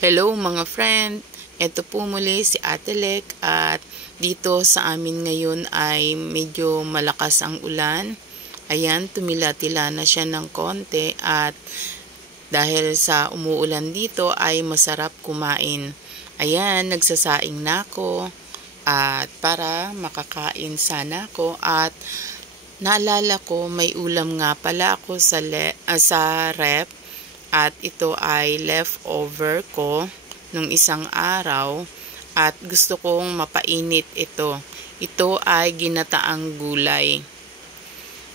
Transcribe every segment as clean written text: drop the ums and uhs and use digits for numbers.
Hello mga friend! Ito po muli si Ate Lek at dito sa amin ngayon ay medyo malakas ang ulan. Ayan, tumila-tila na siya ng konti at dahil sa umuulan dito ay masarap kumain. Ayan, nagsasaing na ako at para makakain sana ako at naalala ko may ulam nga pala ako sa ref. At ito ay leftover ko nung isang araw at gusto kong mapainit ito. Ito ay ginataang gulay.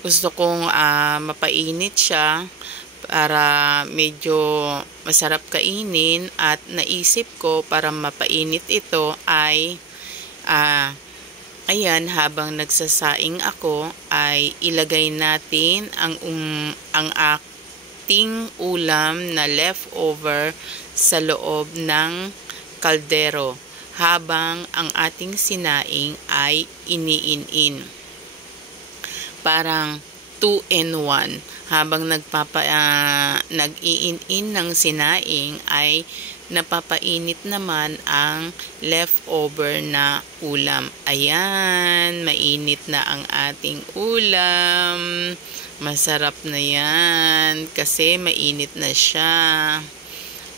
Gusto kong mapainit siya para medyo masarap kainin at naisip ko para mapainit ito ay ayan, habang nagsasaing ako ay ilagay natin ang ating ulam na leftover sa loob ng kaldero habang ang ating sinaing ay iniin-in. Parang 2 in 1. Habang nag-iin-in ng sinaing ay napapainit naman ang leftover na ulam. Ayan, mainit na ang ating ulam. Masarap na yan kasi mainit na siya.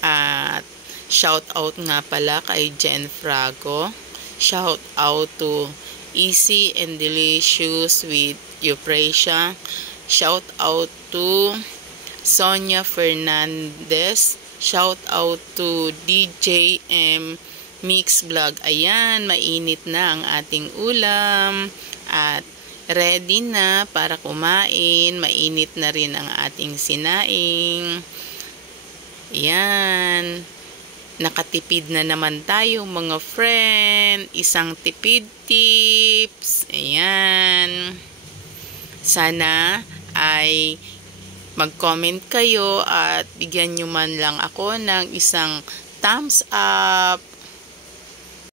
At shout out nga pala kay Jen Frago. Shout out to Easy and Delicious with Euprasia. Shout out to Sonia Fernandez. Shout out to DJ M Mix Vlog. Ayan, mainit na ang ating ulam at ready na para kumain. Mainit na rin ang ating sinaing. Ayan. Nakatipid na naman tayo mga friend. Isang tipid tips. Ayan. Sana ay mag-comment kayo at bigyan nyo man lang ako ng isang thumbs up